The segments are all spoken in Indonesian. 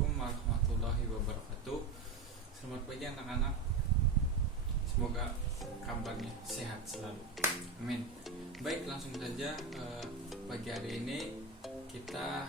Assalamualaikum warahmatullahi wabarakatuh. Selamat pagi anak-anak. Semoga kabarnya sehat selalu. Amin. Baik, langsung saja pagi hari ini kita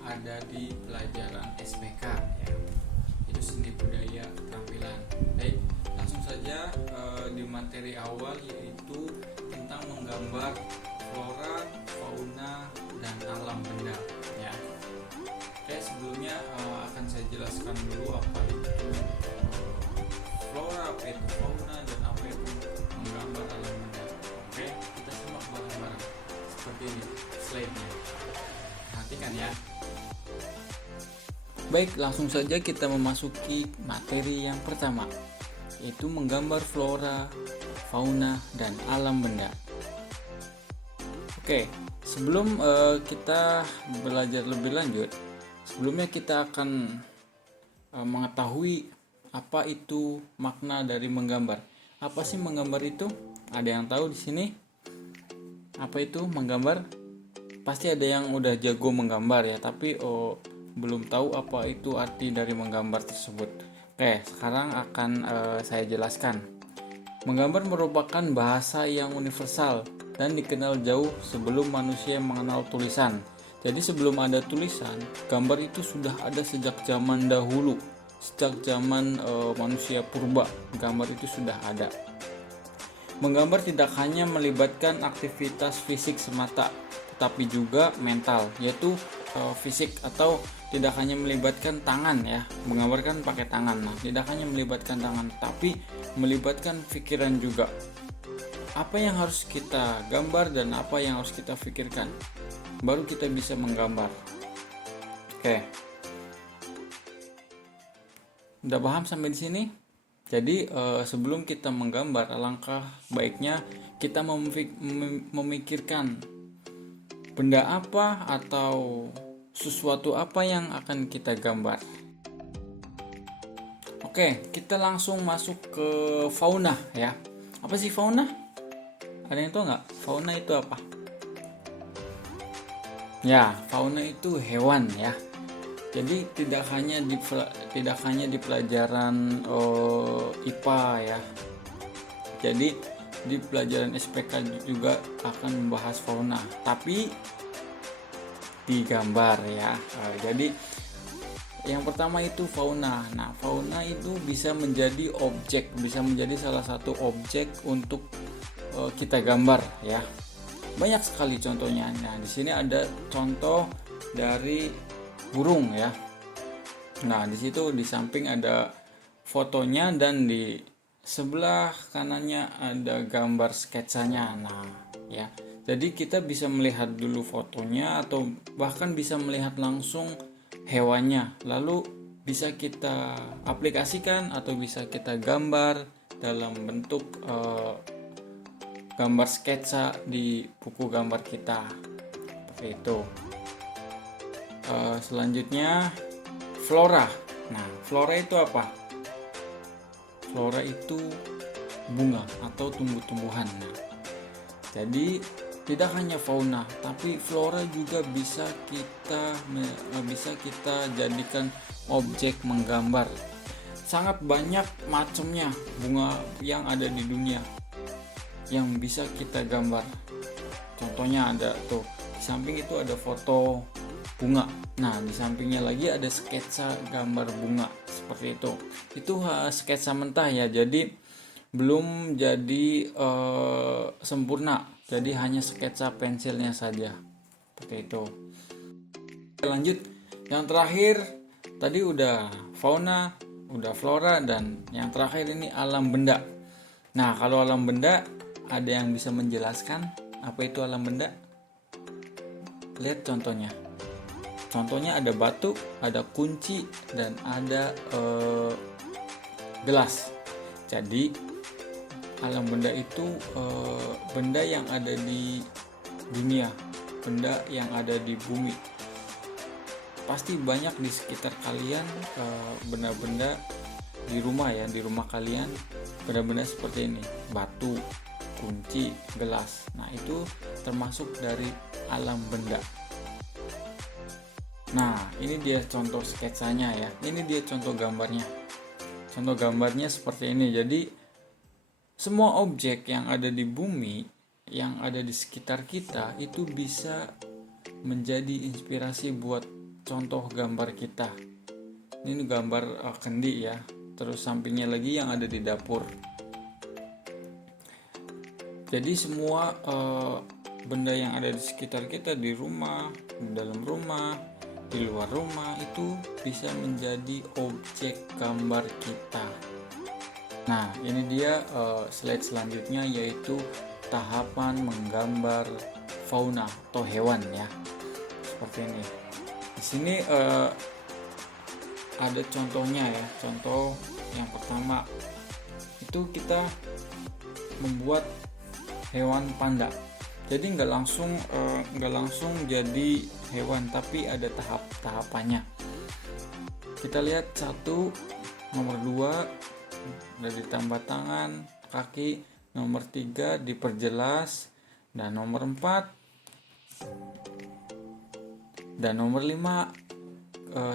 ada di pelajaran SPK ya. Itu seni budaya keterampilan. Baik, langsung saja di materi awal yaitu tentang menggambar flora, fauna, dan alam benda ya. Oke, sebelumnya akan saya jelaskan dulu apa itu flora, apa itu fauna, dan apa itu menggambar alam benda. Oke, kita simak bareng-bareng seperti ini slide-nya. Perhatikan ya. Baik, langsung saja kita memasuki materi yang pertama, yaitu menggambar flora, fauna, dan alam benda. Oke, sebelum kita belajar lebih lanjut, sebelumnya kita akan mengetahui apa itu makna dari menggambar. Apa sih menggambar itu? Ada yang tahu di sini? Apa itu menggambar? Pasti ada yang udah jago menggambar ya, tapi belum tahu apa itu arti dari menggambar tersebut. Oke, sekarang akan saya jelaskan. Menggambar merupakan bahasa yang universal dan dikenal jauh sebelum manusia mengenal tulisan. Jadi sebelum ada tulisan, gambar itu sudah ada sejak zaman dahulu, sejak zaman manusia purba, gambar itu sudah ada. Menggambar tidak hanya melibatkan aktivitas fisik semata, tetapi juga mental, yaitu fisik atau tidak hanya melibatkan tangan ya, menggambarkan pakai tangan. Nah, tidak hanya melibatkan tangan, tapi melibatkan pikiran juga. Apa yang harus kita gambar dan apa yang harus kita pikirkan, baru kita bisa menggambar. Oke, udah paham sampai di sini? Jadi sebelum kita menggambar, alangkah baiknya kita memikirkan benda apa atau sesuatu apa yang akan kita gambar. Oke, kita langsung masuk ke fauna ya. Apa sih fauna? Ada yang tahu nggak? Fauna itu apa? Ya, fauna itu hewan ya. Jadi tidak hanya di pelajaran IPA ya. Jadi di pelajaran SPK juga akan membahas fauna, tapi digambar ya. Jadi yang pertama itu fauna. Nah, fauna itu bisa menjadi objek, bisa menjadi salah satu objek untuk kita gambar ya. Banyak sekali contohnya. Nah, di sini ada contoh dari burung ya. Nah, di situ di samping ada fotonya dan di sebelah kanannya ada gambar sketsanya. Nah, ya. Jadi kita bisa melihat dulu fotonya atau bahkan bisa melihat langsung hewannya. Lalu bisa kita aplikasikan atau bisa kita gambar dalam bentuk gambar sketsa di buku gambar kita. Seperti itu. Selanjutnya flora. Nah, flora itu apa? Flora itu bunga atau tumbuh-tumbuhan. Nah, jadi tidak hanya fauna, tapi flora juga bisa kita jadikan objek menggambar. Sangat banyak macamnya bunga yang ada di dunia yang bisa kita gambar. Contohnya ada tuh, di samping itu ada foto bunga. Nah, di sampingnya lagi ada sketsa gambar bunga seperti itu. Itu sketsa mentah ya, jadi belum jadi sempurna. Jadi hanya sketsa pensilnya saja. Seperti itu. Lanjut, yang terakhir tadi udah fauna, udah flora, dan yang terakhir ini alam benda. Nah, kalau alam benda, ada yang bisa menjelaskan apa itu alam benda? Lihat contohnya. Contohnya ada batu, ada kunci, dan ada gelas. Jadi alam benda itu benda yang ada di dunia, benda yang ada di bumi. Pasti banyak di sekitar kalian benda-benda di rumah ya, di rumah kalian benda-benda seperti ini, batu, kunci, gelas. Nah, itu termasuk dari alam benda. Nah, ini dia contoh sketsanya ya. Ini dia contoh gambarnya. Contoh gambarnya seperti ini. Jadi semua objek yang ada di bumi, yang ada di sekitar kita itu bisa menjadi inspirasi buat contoh gambar kita. Ini gambar kendi ya. Terus sampingnya lagi yang ada di dapur. Jadi semua benda yang ada di sekitar kita, di rumah, di dalam rumah, di luar rumah, itu bisa menjadi objek gambar kita. Nah, ini dia slide selanjutnya, yaitu tahapan menggambar fauna atau hewan ya. Seperti ini. Di sini ada contohnya ya. Contoh yang pertama itu kita membuat hewan panda. Jadi nggak langsung jadi hewan, tapi ada tahapannya. Kita lihat satu, nomor 2 udah ditambah tangan, kaki, nomor 3 diperjelas, dan nomor 4 dan nomor 5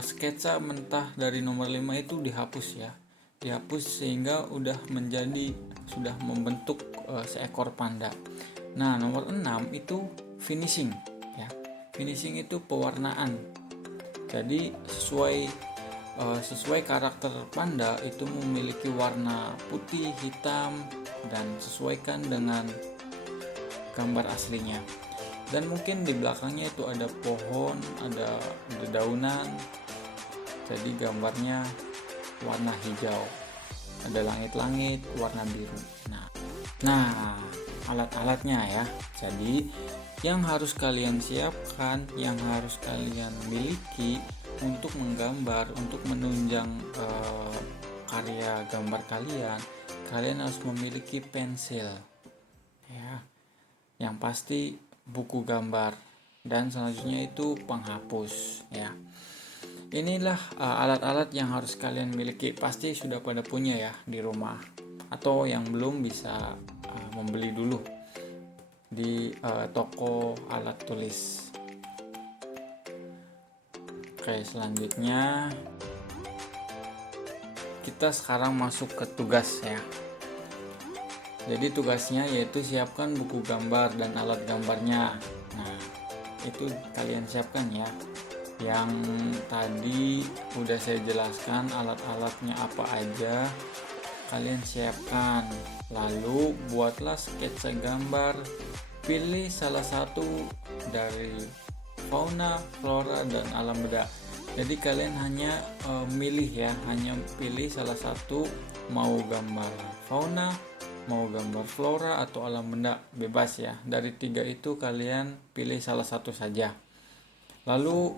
sketsa mentah dari nomor 5 itu dihapus ya. Dihapus sehingga sudah membentuk seekor panda. Nah, nomor 6 itu finishing ya. Finishing itu pewarnaan. Jadi sesuai karakter panda itu memiliki warna putih, hitam, dan sesuaikan dengan gambar aslinya. Dan mungkin di belakangnya itu ada pohon, ada dedaunan. Jadi gambarnya warna hijau. Ada langit-langit warna biru. Nah, alat-alatnya ya. Jadi yang harus kalian siapkan, yang harus kalian miliki untuk menggambar, untuk menunjang karya gambar kalian harus memiliki pensil ya. Yang pasti buku gambar, dan selanjutnya itu penghapus ya. Inilah alat-alat yang harus kalian miliki. Pasti sudah pada punya ya di rumah, atau yang belum bisa membeli dulu di toko alat tulis. Oke, selanjutnya kita sekarang masuk ke tugas ya. Jadi tugasnya yaitu siapkan buku gambar dan alat gambarnya. Nah, itu kalian siapkan ya. Yang tadi udah saya jelaskan alat-alatnya apa aja, kalian siapkan. Lalu buatlah sketsa gambar. Pilih salah satu dari fauna, flora, dan alam benda. Jadi kalian hanya hanya pilih salah satu, mau gambar fauna, mau gambar flora, atau alam benda, bebas ya. Dari 3 itu kalian pilih salah satu saja. Lalu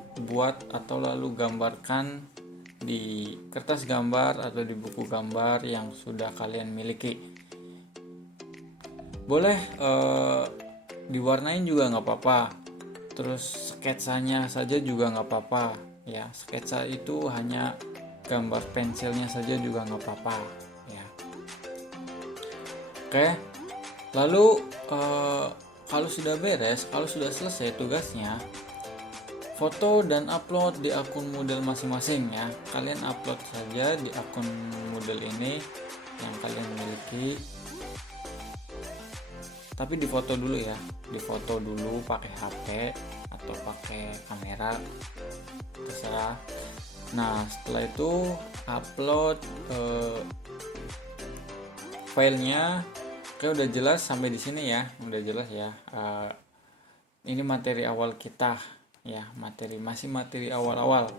lalu gambarkan di kertas gambar atau di buku gambar yang sudah kalian miliki. Boleh diwarnain juga nggak apa-apa. Terus sketsanya saja juga nggak apa-apa ya. Sketsa itu hanya gambar pensilnya saja juga nggak apa-apa ya. Oke, lalu kalau sudah beres, kalau sudah selesai tugasnya, foto dan upload di akun Moodle masing-masing ya. Kalian upload saja di akun Moodle ini yang kalian miliki. Tapi difoto dulu ya. Difoto dulu pakai HP atau pakai kamera, terserah. Nah, setelah itu upload filenya. Oke, udah jelas sampai di sini ya. Udah jelas ya. Ini materi awal kita. Ya, materi awal-awal,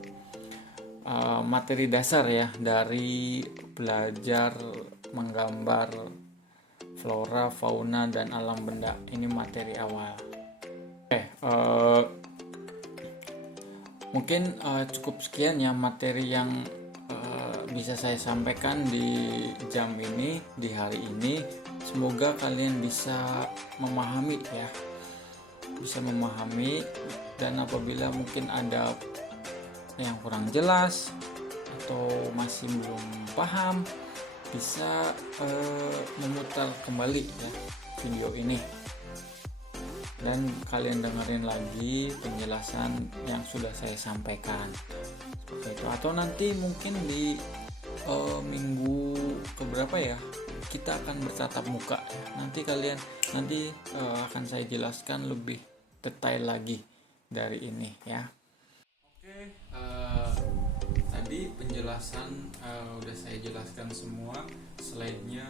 materi dasar ya dari belajar menggambar flora, fauna, dan alam benda. Ini materi awal. Mungkin cukup sekian ya materi yang bisa saya sampaikan di jam ini, di hari ini. Semoga kalian bisa memahami ya, dan apabila mungkin ada yang kurang jelas atau masih belum paham, bisa memutar kembali ya video ini. dan kalian dengerin lagi penjelasan yang sudah saya sampaikan seperti itu. Atau nanti mungkin di minggu keberapa ya kita akan bertatap muka ya. Nanti akan saya jelaskan lebih detail lagi dari ini ya. Oke, tadi penjelasan udah saya jelaskan semua, slide-nya,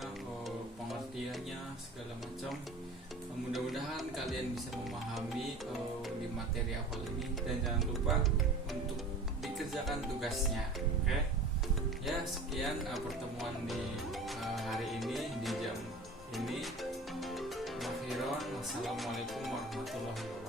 pengertiannya segala macam. Mudah-mudahan kalian bisa memahami di materi awal ini, dan jangan lupa untuk dikerjakan tugasnya. Oke. Ya, sekian pertemuan di hari ini di jam ini. Wassalamualaikum warahmatullahi wabarakatuh.